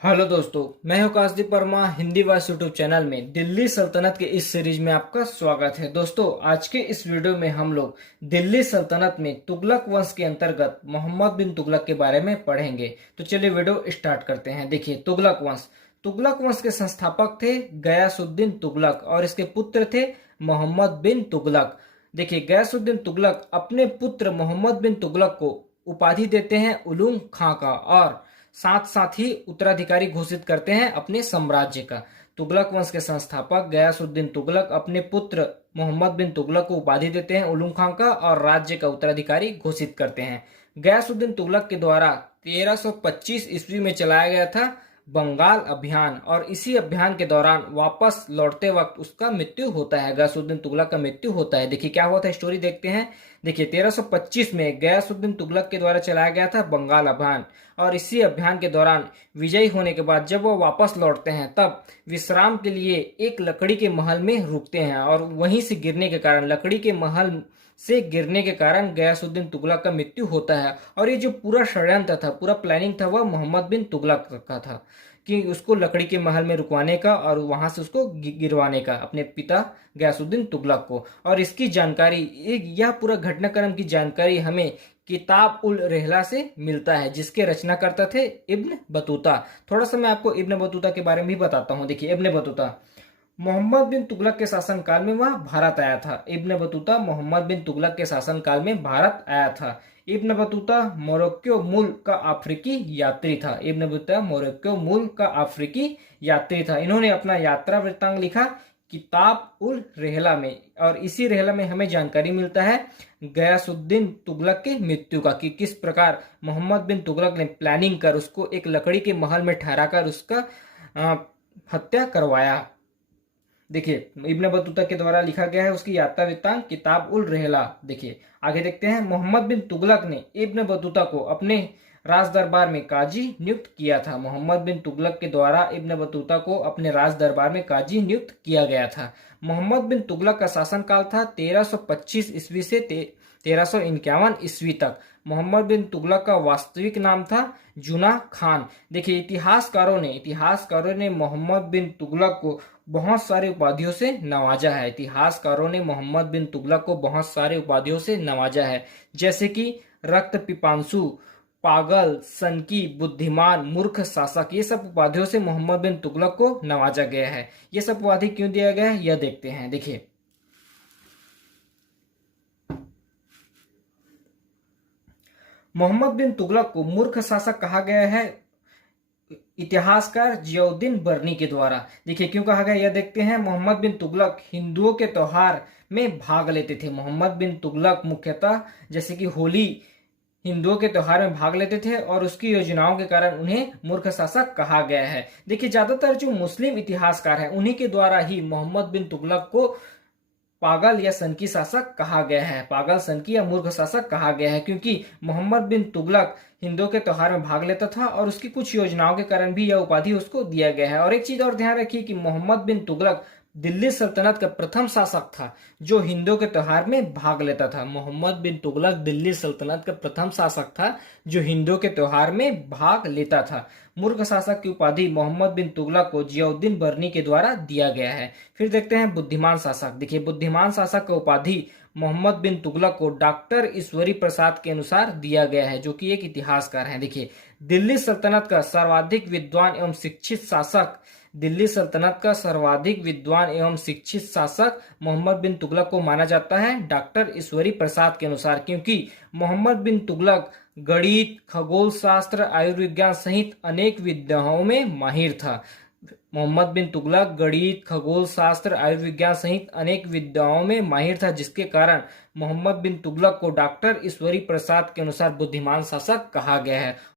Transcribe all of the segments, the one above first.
Hello दोस्तों, मैं हूं Kashdeep Verma. Hindi wise YouTube channel में दिल्ली सल्तनत के इस सीरीज में आपका स्वागत है। दोस्तों, आज के इस वीडियो में हम लोग दिल्ली सल्तनत में तुगलक वंश के अंतर्गत मोहम्मद बिन तुगलक के बारे में पढ़ेंगे। तो चलिए वीडियो स्टार्ट करते हैं। देखिए, तुगलक वंश के संस्थापक थे गयासुद्दीन तुगलक और इसके पुत्र थे मोहम्मद बिन तुगलक। देखिए, गयासुद्दीन तुगलक अपने पुत्र मोहम्मद बिन तुगलक को उपाधि देते हैं उलूम खां का और साथ साथ ही उत्तराधिकारी घोषित करते हैं अपने साम्राज्य का। तुगलक वंश के संस्थापक गयासुद्दीन तुगलक अपने पुत्र मोहम्मद बिन तुगलक को उपाधि देते हैं उलूम खां का और राज्य का उत्तराधिकारी घोषित करते हैं। गयासुद्दीन तुगलक के द्वारा 1325 ईस्वी में चलाया गया था बंगाल अभियान और इसी अभियान के दौरान वापस लौटते वक्त उसका मृत्यु होता है। गयासुद्दीन तुगलक का मृत्यु होता है। देखिए क्या हुआ था, स्टोरी देखते हैं। देखिए, 1325 में गयासुद्दीन तुगलक के द्वारा चलाया गया था बंगाल अभियान और इसी अभियान के दौरान विजयी होने के बाद जब वो वापस लौटते हैं तब विश्राम के लिए एक लकड़ी के महल में रुकते हैं और वहीं से गिरने के कारण गयासुद्दीन तुगलक का मृत्यु होता है। और ये जो पूरा षड्यंत्र था, पूरा प्लानिंग था, वह मोहम्मद बिन तुगलक का था कि उसको लकड़ी के महल में रुकवाने का और वहां से उसको गिरवाने का, अपने पिता गयासुद्दीन तुगलक को। और इसकी जानकारी, यह पूरा घटनाक्रम की जानकारी हमें किताब उल रहला से मिलता है, जिसके रचनाकर्ता थे इब्न बतूता। थोड़ा सा मैं आपको इब्न बतूता के बारे में भी बताता हूँ। देखिए, इब्न बतूता मोहम्मद बिन तुगलक के शासनकाल में वह भारत आया था। इब्न बतूता मोहम्मद बिन तुगलक के शासनकाल में भारत आया था। इब्न बतूता मोरक्को मूल का अफ्रीकी यात्री था। इब्न बतूता मोरक्को मूल का अफ्रीकी यात्री था। इन्होंने अपना यात्रा वृत्तांत लिखा किताब उल रहला में और इसी रहला में हमें जानकारी मिलता है गयासुद्दीन तुगलक के मृत्यु का, कि किस प्रकार मोहम्मद बिन तुगलक ने प्लानिंग कर उसको एक लकड़ी के महल में ठहराकर उसका हत्या करवाया। देखिए, इब्न बतूता के द्वारा लिखा गया है उसकी यात्रा वृत्तांत किताब उल रहला। देखिए आगे देखते हैं। मोहम्मद बिन तुगलक ने इब्न बतूता को अपने राज दरबार में काजी नियुक्त किया था। मोहम्मद बिन तुगलक के द्वारा इब्न बतूता को अपने राज दरबार में काजी नियुक्त किया गया था। मोहम्मद बिन तुगलक का शासनकाल था 1325 ईस्वी से 1351 ईस्वी तक। मोहम्मद बिन तुगलक का वास्तविक नाम था जुना खान। देखिए, इतिहासकारों ने मोहम्मद बिन तुगलक को बहुत सारे उपाधियों से नवाजा है। इतिहासकारों ने मोहम्मद बिन तुगलक को बहुत सारे उपाधियों से नवाजा है, जैसे कि रक्त पिपांसु, पागल, सनकी, बुद्धिमान, मूर्ख शासक। ये सब उपाधियों से मोहम्मद बिन तुगलक को नवाजा गया है। ये सब उपाधि क्यों दिया गया है, यह देखते हैं। देखिए, मोहम्मद बिन तुगलक को मूर्ख शासक कहा गया है इतिहासकार जियाउद्दीन बर्नी के द्वारा। देखिए क्यों कहा गया, यह देखते हैं। मोहम्मद बिन तुगलक हिंदुओं के त्योहार में भाग लेते थे। मोहम्मद बिन तुगलक मुख्यतः जैसे कि होली, हिंदुओं के त्योहार में भाग लेते थे और उसकी योजनाओं के कारण उन्हें मूर्ख शासक कहा गया है। देखिए, ज्यादातर जो मुस्लिम इतिहासकार हैं उन्हीं के द्वारा ही मोहम्मद बिन तुगलक को पागल या सनकी शासक कहा गया है, पागल, सनकी या मूर्ख शासक कहा गया है, क्योंकि मोहम्मद बिन तुगलक हिंदुओं के त्योहार में भाग लेता था और उसकी कुछ योजनाओं के कारण भी यह उपाधि उसको दिया गया है। और एक चीज और ध्यान रखिए कि मोहम्मद बिन तुगलक दिल्ली सल्तनत का प्रथम शासक था जो हिंदुओं के त्योहार में भाग लेता था। मोहम्मद बिन तुगलक दिल्ली सल्तनत का प्रथम शासक था जो हिंदुओं के त्योहार में भाग लेता था। मूर्ख शासक की उपाधि मोहम्मद बिन तुगलक को जियाउद्दीन बर्नी के द्वारा दिया गया है। फिर देखते हैं बुद्धिमान शासक। देखिए, बुद्धिमान शासक का उपाधि मोहम्मद बिन तुगलक को डॉक्टर ईश्वरी प्रसाद के अनुसार दिया गया है, जो कि एक इतिहासकार हैं। देखिए, दिल्ली सल्तनत का सर्वाधिक विद्वान एवं शिक्षित शासक मोहम्मद बिन तुगलक को माना जाता है डॉक्टर ईश्वरी प्रसाद के अनुसार, क्योंकि मोहम्मद बिन तुगलक गणित, खगोल शास्त्र, आयुर्विज्ञान सहित अनेक विद्याओं में माहिर था। मोहम्मद बिन तुगलक गणित, खगोल शास्त्र, आयुर्विज्ञान सहित अनेक विद्याओं में माहिर था, जिसके कारण मोहम्मद बिन तुगलक को डॉक्टर ईश्वरी प्रसाद के अनुसार बुद्धिमान शासक कहा गया है।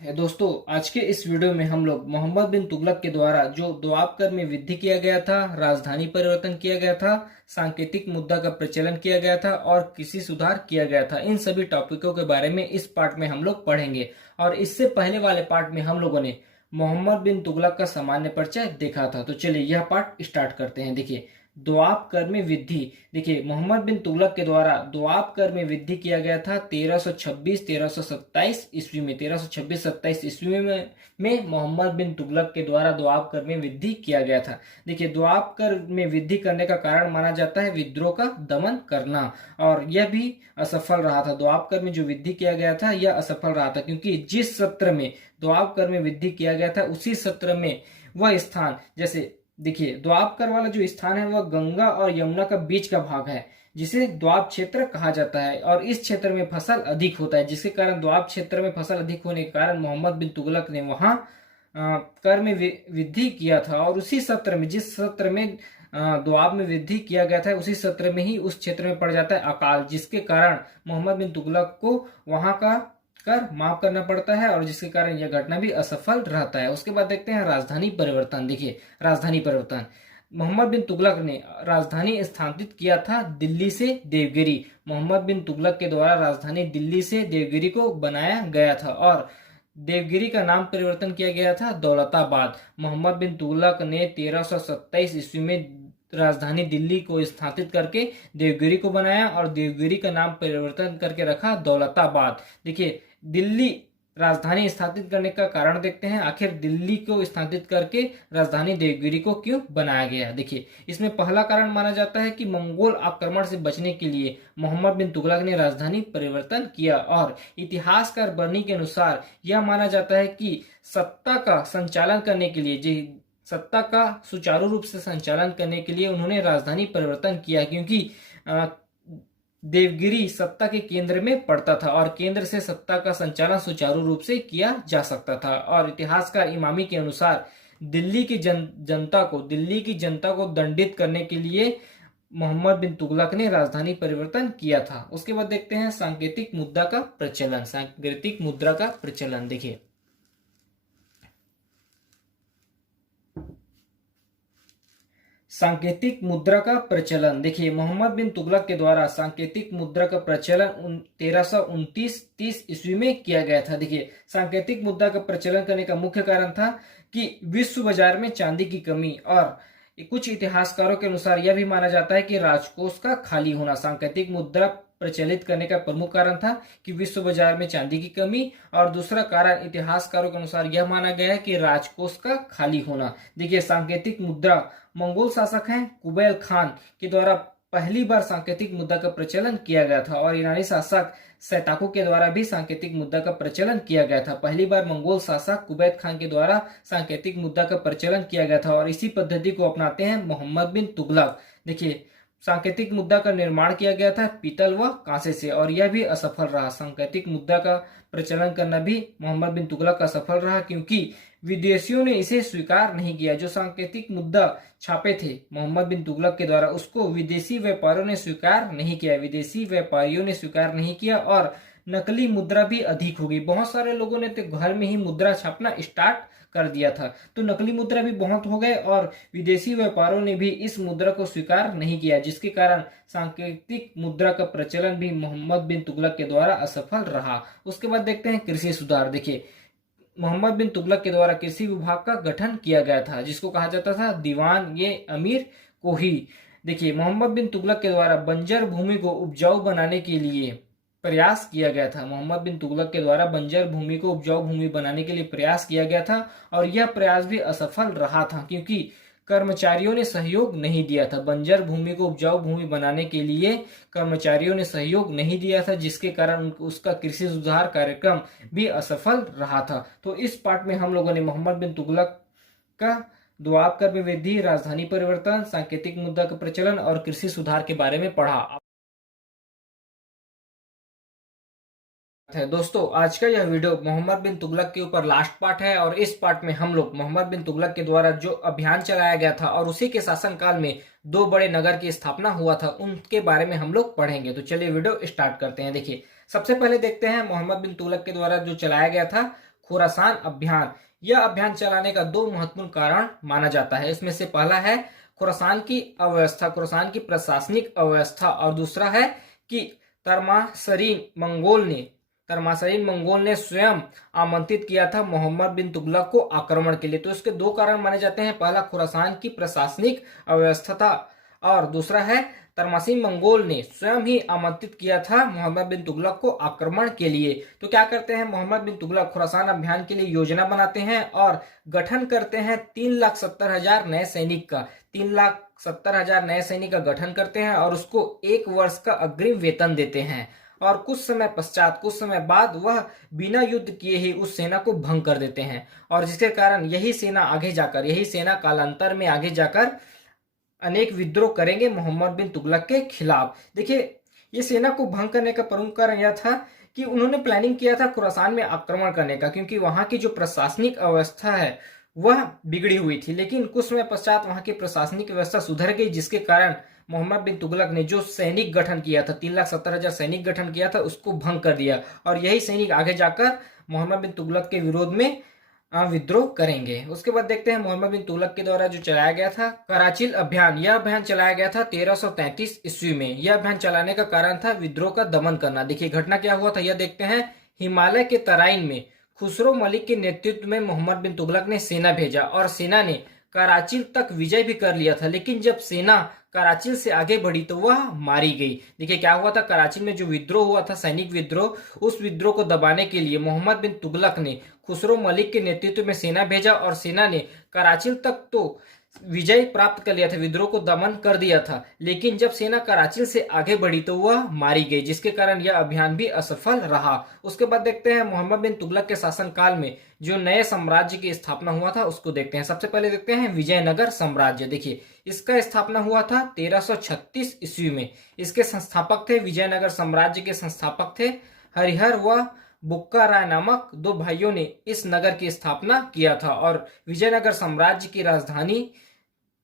दोस्तों, आज के इस वीडियो में हम लोग मोहम्मद बिन तुगलक के द्वारा जो दोआब कर में वृद्धि किया गया था, राजधानी परिवर्तन किया गया था, सांकेतिक मुद्रा का प्रचलन किया गया था और कृषि सुधार किया गया था, इन सभी टॉपिकों के बारे में इस पार्ट में हम लोग पढ़ेंगे। और इससे पहले वाले पार्ट में हम लोगों ने मोहम्मद बिन तुगलक का सामान्य परिचय देखा था। तो चलिए यह पार्ट स्टार्ट करते हैं। देखिए, दोआब कर में वृद्धि। देखिए मोहम्मद बिन तुगलक के द्वारा दोआब कर में वृद्धि किया गया था 1326 1327 ईस्वी में। 1326-27 ईस्वी में मोहम्मद बिन तुगलक के द्वारा दोआब कर में वृद्धि किया गया था। देखिए दोआब कर में वृद्धि करने का कारण माना जाता है विद्रोह का दमन करना, और यह भी असफल रहा था। दोआब कर में जो वृद्धि किया गया था यह असफल रहा था, क्योंकि जिस सत्र में दोआब कर में वृद्धि किया गया था उसी सत्र में वह स्थान, जैसे देखिए दोआब कर वाला जो स्थान है वह गंगा और यमुना का बीच का भाग है, जिसे दोआब क्षेत्र कहा जाता है, और इस क्षेत्र में फसल अधिक होता है, जिसके कारण दोआब क्षेत्र में फसल अधिक होने के कारण मोहम्मद बिन तुगलक ने वहां कर में वृद्धि किया था। और उसी सत्र में, जिस सत्र में दोआब में वृद्धि किया गया था, उसी सत्र में ही उस क्षेत्र में पड़ जाता है अकाल, जिसके कारण मोहम्मद बिन तुगलक को वहां का कर माफ करना पड़ता है, और जिसके कारण यह घटना भी असफल रहता है। उसके बाद देखते हैं राजधानी परिवर्तन। देखिए राजधानी परिवर्तन, मोहम्मद बिन तुगलक ने राजधानी स्थानांतरित किया था दिल्ली से देवगिरी। मोहम्मद बिन तुगलक के द्वारा राजधानी दिल्ली से देवगिरी को बनाया गया था, और देवगिरी का नाम परिवर्तन किया गया था दौलताबाद। मोहम्मद बिन तुगलक ने 1327 ईस्वी में राजधानी दिल्ली को स्थापित करके देवगिरी को बनाया, और देवगिरी का नाम परिवर्तन करके रखा दौलताबाद। देखिए दिल्ली राजधानी स्थापित करने का कारण देखते हैं, आखिर दिल्ली को स्थापित करके राजधानी देवगिरी को क्यों बनाया गया। देखिए इसमें पहला कारण माना जाता है कि मंगोल आक्रमण से बचने के लिए मोहम्मद बिन तुगलक ने राजधानी परिवर्तन किया, और इतिहासकार बर्नी के अनुसार यह माना जाता है कि सत्ता का संचालन करने के लिए, सत्ता का सुचारू रूप से संचालन करने के लिए उन्होंने राजधानी परिवर्तन किया, क्योंकि देवगिरी सत्ता के केंद्र में पड़ता था, और केंद्र से सत्ता का संचालन सुचारू रूप से किया जा सकता था। और इतिहासकार इमामी के अनुसार दिल्ली की जनता को दंडित करने के लिए मोहम्मद बिन तुगलक ने राजधानी परिवर्तन किया था। उसके बाद देखते हैं सांकेतिक मुद्रा का प्रचलन। सांकेतिक मुद्रा का प्रचलन देखिए सांकेतिक मुद्रा का प्रचलन। देखिए मोहम्मद बिन तुगलक के द्वारा सांकेतिक मुद्रा का प्रचलन 1329-30 ईस्वी में किया गया था। देखिए सांकेतिक मुद्रा का प्रचलन करने का मुख्य कारण था कि विश्व बाजार में चांदी की कमी, और कुछ इतिहासकारों के अनुसार यह भी माना जाता है कि राजकोष का खाली होना सांकेतिक मुद्रा प्रचलित करने का प्रमुख कारण था कि विश्व बाजार में चांदी की कमी, और दूसरा कारण इतिहासकारों के अनुसार यह माना गया है कि राजकोष का खाली होना। देखिए सांकेतिक मुद्रा मंगोल शासक हैं कुबैल खान के द्वारा पहली बार सांकेतिक मुद्रा का प्रचलन किया गया था, और ईरानी शासक सैताकू के द्वारा भी सांकेतिक मुद्रा का प्रचलन किया गया था। पहली बार मंगोल शासक कुबैत खान के द्वारा सांकेतिक मुद्रा का प्रचलन किया गया था, और इसी पद्धति को अपनाते हैं मोहम्मद बिन तुगलक। देखिए सांकेतिक मुद्रा का निर्माण किया गया था पीतल व कांसे से, और यह भी असफल रहा। सांकेतिक मुद्रा का प्रचलन करना भी मोहम्मद बिन तुगलक का सफल रहा, क्योंकि विदेशियों ने इसे स्वीकार नहीं किया। जो सांकेतिक मुद्रा छापे थे मोहम्मद बिन तुगलक के द्वारा, उसको विदेशी व्यापारियों ने स्वीकार नहीं किया, और नकली मुद्रा भी अधिक हो गई। बहुत सारे लोगों ने तो घर में ही मुद्रा छापना स्टार्ट कर दिया था, तो नकली मुद्रा भी बहुत हो गए, और विदेशी व्यापारियों ने भी इस मुद्रा को स्वीकार नहीं किया, जिसके कारण सांकेतिक मुद्रा का प्रचलन भी मोहम्मद बिन तुगलक के द्वारा असफल रहा। उसके बाद देखते हैं कृषि सुधार। देखिए मोहम्मद बिन तुगलक के द्वारा कृषि विभाग का गठन किया गया था, जिसको कहा जाता था दीवान ये अमीर कोही। देखिए मोहम्मद बिन तुगलक के द्वारा बंजर भूमि को उपजाऊ बनाने के लिए प्रयास किया गया था। मोहम्मद बिन तुगलक के द्वारा बंजर भूमि को उपजाऊ भूमि बनाने के लिए प्रयास किया गया था, और यह प्रयास भी असफल रहा था, क्योंकि कर्मचारियों ने सहयोग नहीं दिया था। बंजर भूमि को उपजाऊ भूमि बनाने के लिए कर्मचारियों ने सहयोग नहीं दिया था, जिसके कारण उसका कृषि सुधार कार्यक्रम भी असफल रहा था। तो इस पार्ट में हम लोगों ने मोहम्मद बिन तुगलक का दोआब कर में वृद्धि, राजधानी परिवर्तन, सांकेतिक मुद्रा का प्रचलन और कृषि सुधार के बारे में पढ़ा है। दोस्तों आज का यह वीडियो मोहम्मद बिन तुगलक के ऊपर लास्ट पार्ट है, और इस पार्ट में हम लोग मोहम्मद बिन तुगलक के द्वारा जो अभियान चलाया गया था और उसी के शासनकाल में दो बड़े नगर की स्थापना हुआ था, उनके बारे में हम लोग पढ़ेंगे। तो चलिए वीडियो स्टार्ट करते हैं। देखिए सबसे पहले देखते हैं मोहम्मद बिन तुगलक के द्वारा जो चलाया गया था खुरासान अभियान। यह अभियान चलाने का दो महत्वपूर्ण कारण माना जाता है। इसमें से पहला है खुरासान की अव्यवस्था, खुरासान की प्रशासनिक अव्यवस्था, और दूसरा है कि तरमासरीन मंगोल ने स्वयं आमंत्रित किया था मोहम्मद बिन तुगलक को आक्रमण के लिए। तो इसके दो कारण माने जाते हैं। पहला खुरासान की प्रशासनिक अव्यवस्था था, और दूसरा है तरमासी मंगोल ने स्वयं ही आमंत्रित किया था मोहम्मद बिन तुगलक को आक्रमण के लिए। तो क्या करते हैं मोहम्मद बिन तुगलक, खुरासान अभियान के लिए योजना बनाते हैं और गठन करते हैं 3,70,000 नए सैनिक का। 3,70,000 नए सैनिक का गठन करते हैं और उसको 1 वर्ष का अग्रिम वेतन देते हैं। और कुछ समय बाद वह बिना युद्ध किए ही उस सेना को भंग कर देते हैं, और जिसके कारण यही सेना कालांतर में आगे जाकर अनेक विद्रोह करेंगे मोहम्मद बिन तुगलक के खिलाफ। देखिए, ये सेना को भंग करने का प्रमुख कारण यह था कि उन्होंने प्लानिंग किया था खुरासान में आक्रमण करने का, क्योंकि वहां की जो प्रशासनिक अवस्था है वह बिगड़ी हुई थी। लेकिन कुछ समय पश्चात वहां की प्रशासनिक व्यवस्था सुधर गई, जिसके कारण मोहम्मद बिन तुगलक ने जो सैनिक गठन किया था, 3,70,000 सैनिक गठन किया था, उसको भंग कर दिया। और यही सैनिक आगे जाकर मोहम्मद बिन तुगलक के विरोध में विद्रोह करेंगे। उसके बाद देखते हैं मोहम्मद बिन तुगलक के द्वारा जो चलाया गया था कराचिल अभियान। यह अभियान चलाया गया था 1333 ईस्वी में। यह अभियान चलाने का कारण था विद्रोह का दमन करना। देखिए घटना क्या हुआ था, यह देखते हैं। हिमालय के तराइन में खुसरो मलिक के नेतृत्व में मोहम्मद बिन तुगलक ने सेना भेजा और सेना ने कराचिल तक विजय भी कर लिया था। लेकिन जब सेना कराचिल से आगे बढ़ी तो वह मारी गई। देखिए क्या हुआ था, कराचिल में जो विद्रोह हुआ था, सैनिक विद्रोह, उस विद्रोह को दबाने के लिए मोहम्मद बिन तुगलक ने खुसरो मलिक के नेतृत्व में सेना भेजा और सेना ने कराचिल तक तो विजय प्राप्त कर लिया था, विद्रोह को दमन कर दिया था। लेकिन जब सेना कराचिल से आगे बढ़ी तो वह मारी गई, जिसके कारण यह अभियान भी असफल रहा। उसके बाद देखते हैं मोहम्मद बिन तुगलक के शासनकाल में जो नए साम्राज्य की स्थापना हुआ था उसको देखते हैं। सबसे पहले देखते हैं विजयनगर साम्राज्य। देखिए इसका स्थापना हुआ था 1336 ईस्वी में। इसके संस्थापक थे, विजयनगर साम्राज्य के संस्थापक थे हरिहर व बुक्का राय नामक 2 भाइयों ने इस नगर की स्थापना किया था। और विजयनगर साम्राज्य की राजधानी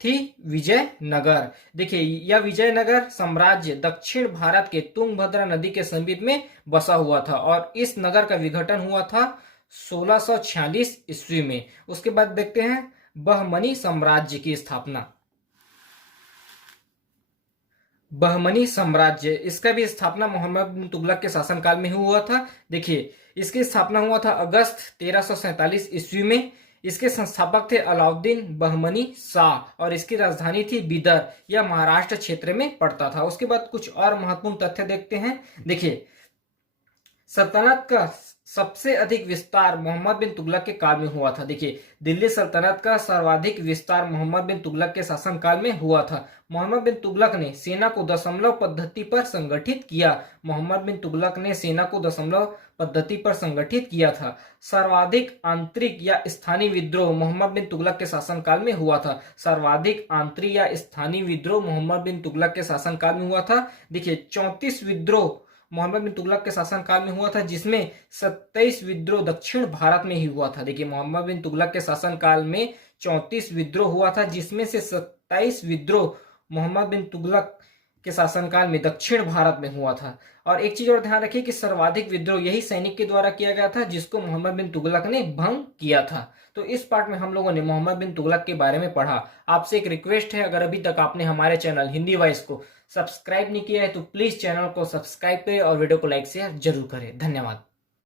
थी विजयनगर। देखिए यह विजयनगर साम्राज्य दक्षिण भारत के तुंगभद्रा नदी के समीप में बसा हुआ था और इस नगर का विघटन हुआ था 1646 ईस्वी में। उसके बाद देखते हैं बहमनी साम्राज्य की स्थापना। बहमनी साम्राज्य, इसका भी स्थापना मोहम्मद बिन तुगलक के शासनकाल में हुआ था। देखिए इसकी स्थापना हुआ था अगस्त 1347 ईस्वी में। इसके संस्थापक थे अलाउद्दीन बहमनी शाह और इसकी राजधानी थी बिदर। यह महाराष्ट्र क्षेत्र में पड़ता था। उसके बाद कुछ और महत्वपूर्ण तथ्य देखते हैं। देखिए सल्तनत का सबसे अधिक विस्तार मोहम्मद बिन तुगलक के काल में हुआ था। देखिए दिल्ली सल्तनत का सर्वाधिक विस्तार मोहम्मद बिन तुगलक के शासनकाल में हुआ था। मोहम्मद बिन तुगलक ने सेना को दशमलव पद्धति पर संगठित किया। मोहम्मद बिन तुगलक ने सेना को दशमलव पद्धति पर संगठित किया था। सर्वाधिक आंतरिक या स्थानीय विद्रोह मोहम्मद बिन तुगलक के शासनकाल में हुआ था। सर्वाधिक आंतरिक या स्थानीय विद्रोह मोहम्मद बिन तुगलक के शासनकाल में हुआ था। देखिए 34 विद्रोह मोहम्मद बिन तुगलक के शासनकाल में हुआ था, जिसमें 27 विद्रोह दक्षिण भारत में ही हुआ था। देखिए मोहम्मद बिन तुगलक के शासनकाल में 34 विद्रोह हुआ था, जिसमें से 27 विद्रोह मोहम्मद बिन तुगलक के शासनकाल में दक्षिण भारत में हुआ था। और एक चीज और ध्यान रखिए कि सर्वाधिक विद्रोह यही सैनिक के द्वारा किया गया था जिसको मोहम्मद बिन तुगलक ने भंग किया था। तो इस पार्ट में हम लोगों ने मोहम्मद बिन तुगलक के बारे में पढ़ा। आपसे एक रिक्वेस्ट है, अगर अभी तक आपने हमारे चैनल हिंदी वॉइस को सब्सक्राइब नहीं किया है तो प्लीज चैनल को सब्सक्राइब करें और वीडियो को लाइक शेयर जरूर करें। धन्यवाद।